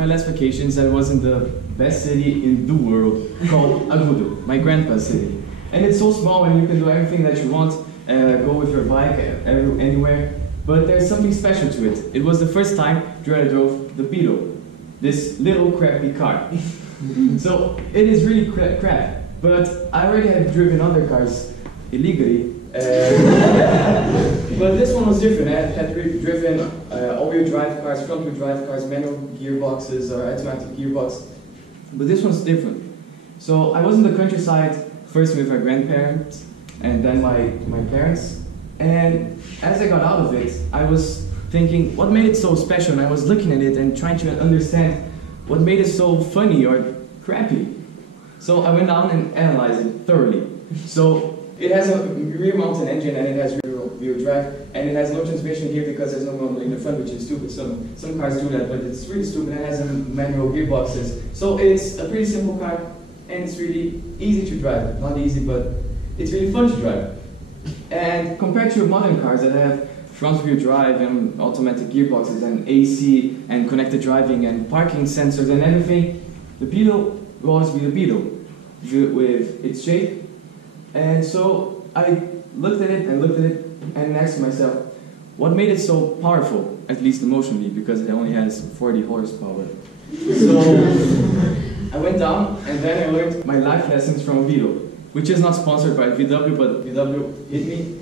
my last vacations, I was in the best city in the world, called Agudo, my grandpa's city. And it's so small and you can do everything that you want, go with your bike anywhere, but there's something special to it. It was the first time I drove the Beetle, this little crappy car. So it is really crap, but I already had driven other cars illegally. But this one was different. I had driven all-wheel drive cars, front-wheel drive cars, manual gearboxes, or automatic gearbox. But this one's different. So I was in the countryside, first with my grandparents, and then my parents. And as I got out of it, I was thinking, what made it so special? And I was looking at it and trying to understand what made it so funny or crappy. So I went down and analyzed it thoroughly. So it has a rear-mounted engine and it has rear-wheel drive, and it has no transmission here because there's no one in the front, which is stupid. Some cars do that, but it's really stupid. It has a manual gearboxes. So it's a pretty simple car, and it's really easy to drive. Not easy, but it's really fun to drive. And compared to modern cars that have front-wheel drive and automatic gearboxes and AC and connected driving and parking sensors and everything, the Beetle will always be the Beetle with its shape. And so I looked at it and asked myself, what made it so powerful, at least emotionally, because it only has 40 horsepower. So I went down and then I learned my life lessons from Beetle, which is not sponsored by VW, but VW hit me.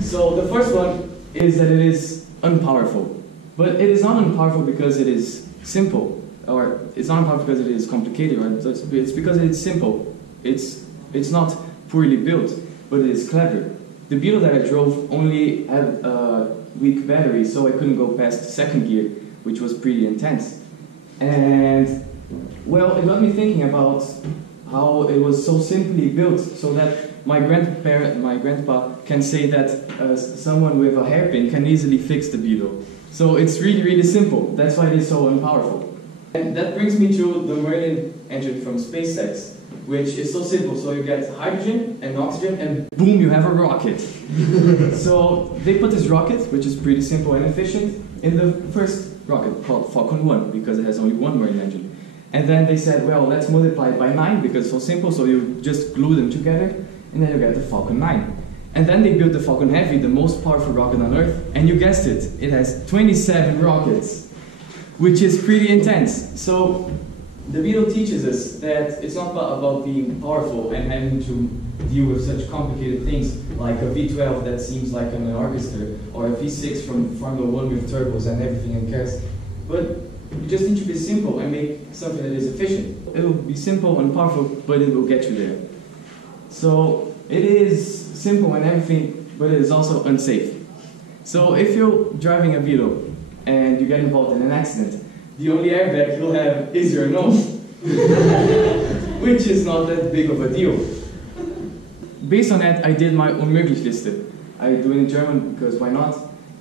So the first one is that it is unpowerful. But it is not unpowerful because it is simple, or it's not unpowerful because it is complicated, right? It's because it is simple. It's not poorly built, but it is clever. The Beetle that I drove only had a weak battery, so I couldn't go past second gear, which was pretty intense. And, well, it got me thinking about how it was so simply built, so that my grandpa can say that someone with a hairpin can easily fix the Beetle. So it's really, really simple. That's why it is so unpowerful. And that brings me to the Merlin engine from SpaceX, which is so simple. So you get hydrogen and oxygen and boom, you have a rocket. So they put this rocket, which is pretty simple and efficient, in the first rocket called Falcon 1, because it has only one Merlin engine. And then they said, well, let's multiply it by 9 because it's so simple, so you just glue them together and then you get the Falcon 9. And then they built the Falcon Heavy, the most powerful rocket on Earth, and you guessed it, it has 27 rockets, which is pretty intense. So the Beetle teaches us that it's not about being powerful and having to deal with such complicated things like a V12 that seems like an orchestra, or a V6 from Formula 1 with turbos and everything and cars. But you just need to be simple and make something that is efficient. It will be simple and powerful, but it will get you there. So it is simple and everything, but it is also unsafe. So if you're driving a Beetle and you get involved in an accident, the only airbag you'll have is your nose, which is not that big of a deal. Based on that, I did my Unmöglichkeitsliste. I do it in German because why not?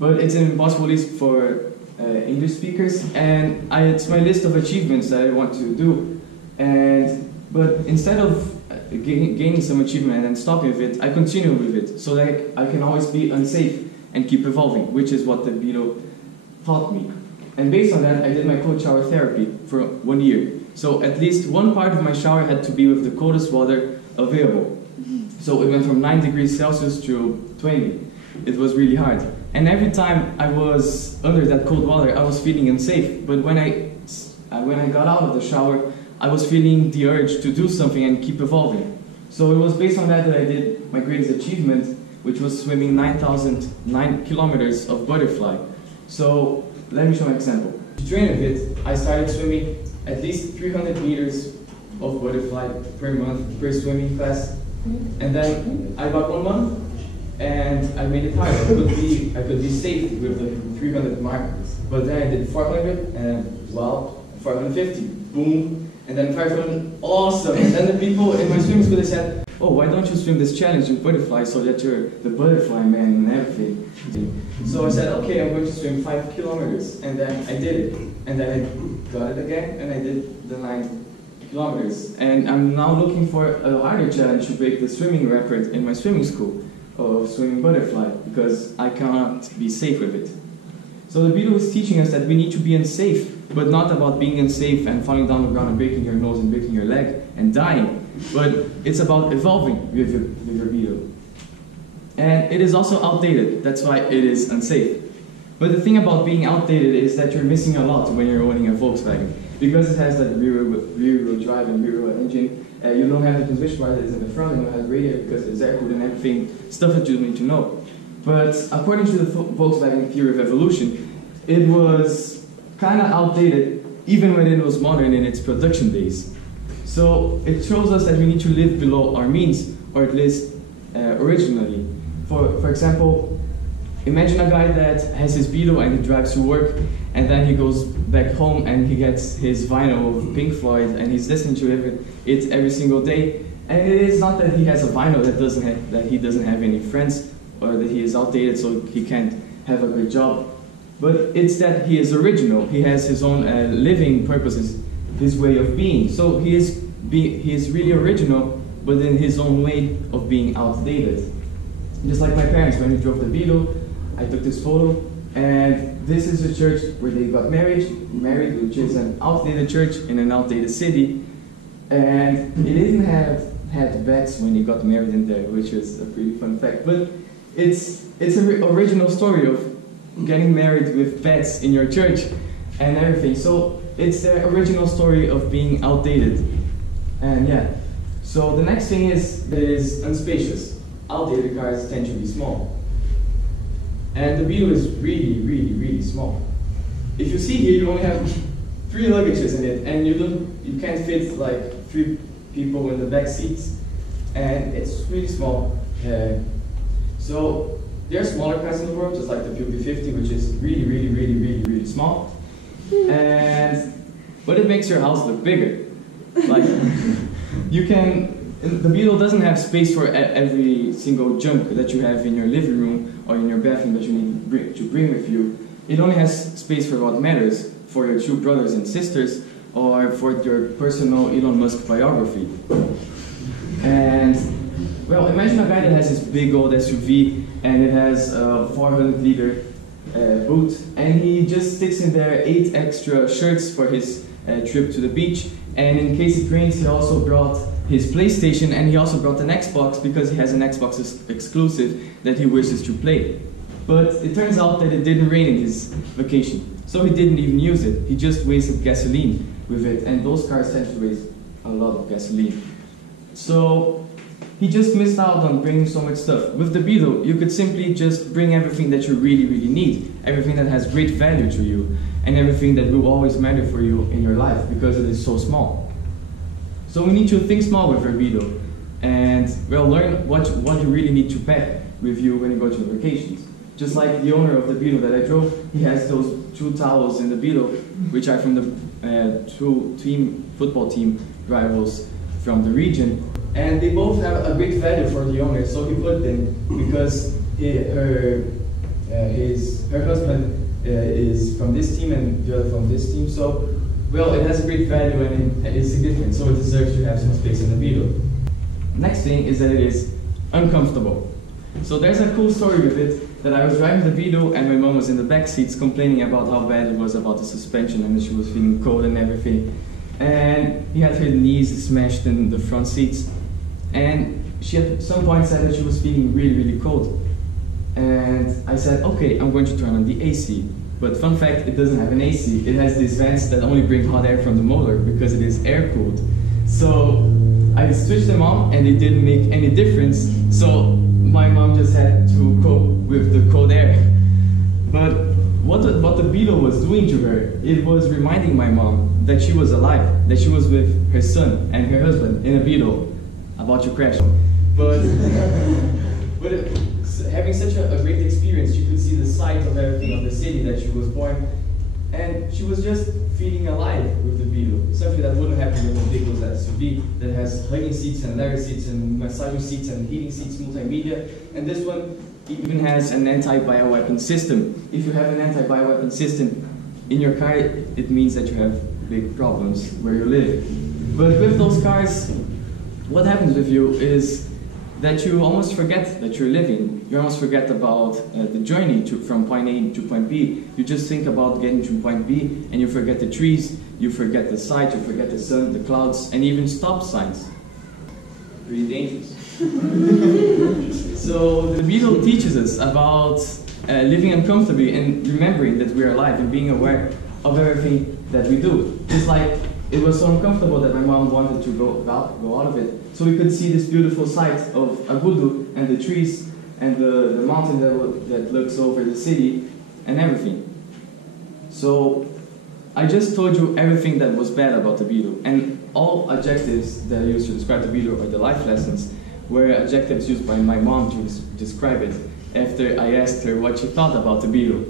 But it's an impossible list for English speakers, and it's my list of achievements that I want to do. But instead of gaining some achievement and stopping with it, I continue with it so that I can always be unsafe and keep evolving, which is what the Beetle taught me. And based on that, I did my cold shower therapy for 1 year. So at least one part of my shower had to be with the coldest water available. So it went from 9 degrees Celsius to 20. It was really hard. And every time I was under that cold water, I was feeling unsafe. But when I got out of the shower, I was feeling the urge to do something and keep evolving. So it was based on that I did my greatest achievement, which was swimming 9,009 kilometers of butterfly. So let me show an example. To train a bit, I started swimming at least 300 meters of butterfly per month, per swimming class. And then I got 1 month, and I made it hard. I could be safe with the 300 markers. But then I did 400, and wow, 450, boom, and then 500, awesome. And then the people in my swimming school, they said, oh, why don't you swim this challenge in butterfly so that you're the butterfly man and everything. So I said, okay, I'm going to swim 5 kilometers. And then I did it. And then I got it again, and I did the 9 kilometers. And I'm now looking for a harder challenge to break the swimming record in my swimming school of swimming butterfly, because I cannot be safe with it. So the Beetle is teaching us that we need to be unsafe, but not about being unsafe and falling down the ground and breaking your nose and breaking your leg and dying. But it's about evolving with your Beetle. And it is also outdated, that's why it is unsafe. But the thing about being outdated is that you're missing a lot when you're owning a Volkswagen. Because it has that rear-wheel drive and rear-wheel engine, you don't have the transmission wire that is in the front, you don't have the radio because it's air-cooled and everything, stuff that you need to know. But according to the Volkswagen theory of evolution, it was kind of outdated even when it was modern in its production days. So it shows us that we need to live below our means, or at least originally. For example, imagine a guy that has his Beetle and he drives to work, and then he goes back home and he gets his vinyl of Pink Floyd and he's listening to it every single day. And it is not that he has a vinyl that he doesn't have any friends, or that he is outdated so he can't have a great job. But it's that he is original. He has his own living purposes, his way of being. So he is really original, but in his own way of being outdated. Just like my parents, when they drove the Beetle, I took this photo, and this is the church where they got married, which is an outdated church in an outdated city. And it didn't had beds when they got married in there, which is a pretty fun fact. But it's an original story of getting married with pets in your church and everything. So it's the original story of being outdated. And yeah, so the next thing is unspacious. Outdated cars tend to be small. And the Beetle is really, really, really small. If you see here, you only have 3 luggages in it, and you can't fit like 3 people in the back seats. And it's really small. So there are smaller cars in the world, just like the PB50, which is really, really, really, really, really small. But it makes your house look bigger. Like the Beetle doesn't have space for every single junk that you have in your living room or in your bathroom that you need to bring with you. It only has space for what matters, for your 2 brothers and sisters, or for your personal Elon Musk biography. And, well, imagine a guy that has this big old SUV and it has a 400-liter boot, and he just sticks in there 8 extra shirts for his trip to the beach. And in case it rains, he also brought his PlayStation, and he also brought an Xbox because he has an Xbox exclusive that he wishes to play. But it turns out that it didn't rain in his vacation, so he didn't even use it. He just wasted gasoline with it, and those cars tend to waste a lot of gasoline. So he just missed out on bringing so much stuff. With the Beetle, you could simply just bring everything that you really, really need, everything that has great value to you, and everything that will always matter for you in your life because it is so small. So we need to think small with our Beetle, and well, learn what you really need to pack with you when you go to vacations. Just like the owner of the Beetle that I drove, he has those 2 towels in the Beetle, which are from the 2 football team rivals from the region, and they both have a great value for the owner. So he put them because her husband is from this team and the other from this team. So, well, it has a great value and it is significant, so it deserves to have some space in the Beetle. Next thing is that it is uncomfortable. So there's a cool story with it, that I was driving the Beetle and my mom was in the back seats complaining about how bad it was about the suspension and that she was feeling cold and everything. And he had her knees smashed in the front seats. And she at some point said that she was feeling really, really cold. And I said, okay, I'm going to turn on the AC. But fun fact, it doesn't have an AC. It has these vents that only bring hot air from the motor because it is air cooled. So I switched them on and it didn't make any difference. So my mom just had to cope with the cold air. But what the Beetle was doing to her, it was reminding my mom that she was alive, that she was with her son and her husband in a Beetle. About to crash. But having such a great experience, she could see the sight of everything of the city that she was born, and she was just feeling alive with the Beetle. Something that wouldn't happen with a big SUV that has hugging seats and leather seats and massaging seats and heating seats, multimedia, and this one even has an anti-bioweapon system. If you have an anti-bioweapon system in your car, it means that you have big problems where you live. But with those cars, what happens with you is that you almost forget that you're living. You almost forget about the journey from point A to point B. You just think about getting to point B, and you forget the trees, you forget the sight, you forget the sun, the clouds, and even stop signs. Pretty dangerous. So the Beetle teaches us about living uncomfortably and remembering that we are alive and being aware of everything that we do. Just like it was so uncomfortable that my mom wanted to go out of it, so we could see this beautiful sight of Agudo and the trees and the mountain that looks over the city and everything. So I just told you everything that was bad about the Beetle, and all adjectives that I used to describe the Beetle or the life lessons were adjectives used by my mom to describe it after I asked her what she thought about the Beetle.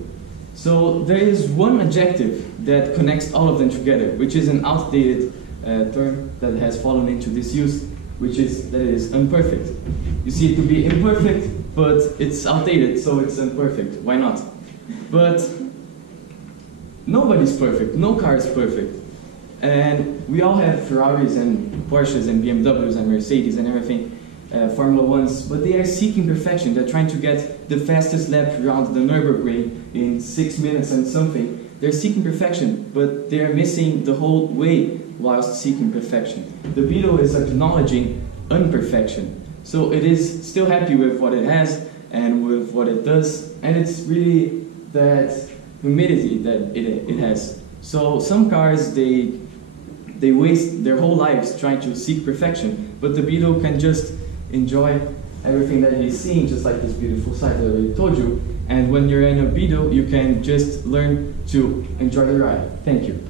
So there is one adjective that connects all of them together, which is an outdated term that has fallen into disuse, which is that it is imperfect. You see, it could be imperfect, but it's outdated, so it's imperfect. Why not? But nobody's perfect. No car is perfect. And we all have Ferraris and Porsches and BMWs and Mercedes and everything, Formula 1s, but they are seeking perfection. They're trying to get the fastest lap around the Nürburgring in 6 minutes and something. They're seeking perfection, but they're missing the whole way whilst seeking perfection. The Beetle is acknowledging imperfection. So it is still happy with what it has and with what it does, and it's really that humility that it has. So some cars, they waste their whole lives trying to seek perfection, but the Beetle can just enjoy everything that he's seeing, just like this beautiful sight that I already told you. And when you're in a Beetle, you can just learn to enjoy the ride. Thank you.